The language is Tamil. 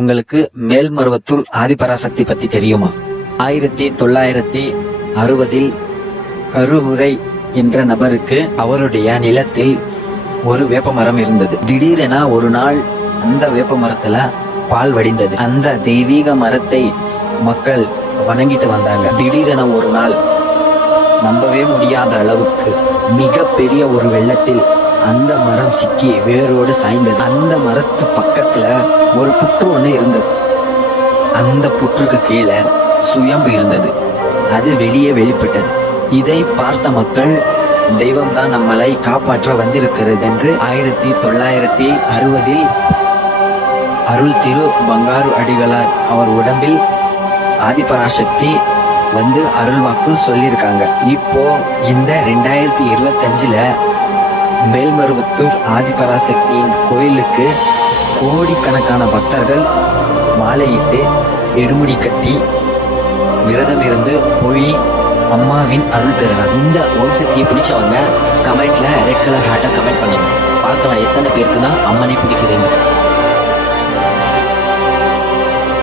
உங்களுக்கு மேல்மருவத்தூர் ஆதிபராசக்தி பத்தி தெரியுமா? 1960 கருவுரை என்ற நபருக்கு அவருடைய நிலத்தில் ஒரு வேப்பமரம் இருந்தது. திடீரென ஒரு நாள் அந்த வேப்ப மரத்துல பால் வடிந்தது. அந்த தெய்வீக மரத்தை மக்கள் வணங்கிட்டு வந்தாங்க. திடீரென ஒரு நாள் நம்பவே முடியாத அளவுக்கு மிக பெரிய ஒரு வெள்ளத்தில் அந்த மரம் சிக்கி வேரோடு சாய்ந்தது. அந்த மரத்து பக்கத்துல ஒரு புற்று ஒண்ணு இருந்தது. அந்த புற்றுக்கு கீழே சுயம்பு இருந்தது. அது வெளியே வெளிப்பட்டது. இதை பார்த்த மக்கள் தெய்வம் தான் நம்மளை காப்பாற்ற வந்திருக்கிறது என்று 1960 அருள் திரு பங்காரு அடிகளார் அவர் உடம்பில் ஆதிபராசக்தி வந்து அருள்வாக்கு சொல்லியிருக்காங்க. இப்போ இந்த 2025 மேல்மருவத்தூர் ஆதிபராசக்தியின் கோயிலுக்கு கோடிக்கணக்கான பக்தர்கள் மாலையிட்டு எடுமுடி கட்டி விரதம் இருந்து போய் அம்மாவின் அருள் பெறலாம். இந்த ஓம் சக்தியை பிடிச்சவங்க கமெண்ட்ல ரெட் கலர் ஹார்ட்டை கமெண்ட் பண்ணுங்க. பார்க்கலாம் எத்தனை பேருக்கு தான் அம்மனை பிடிக்குதுன்னு.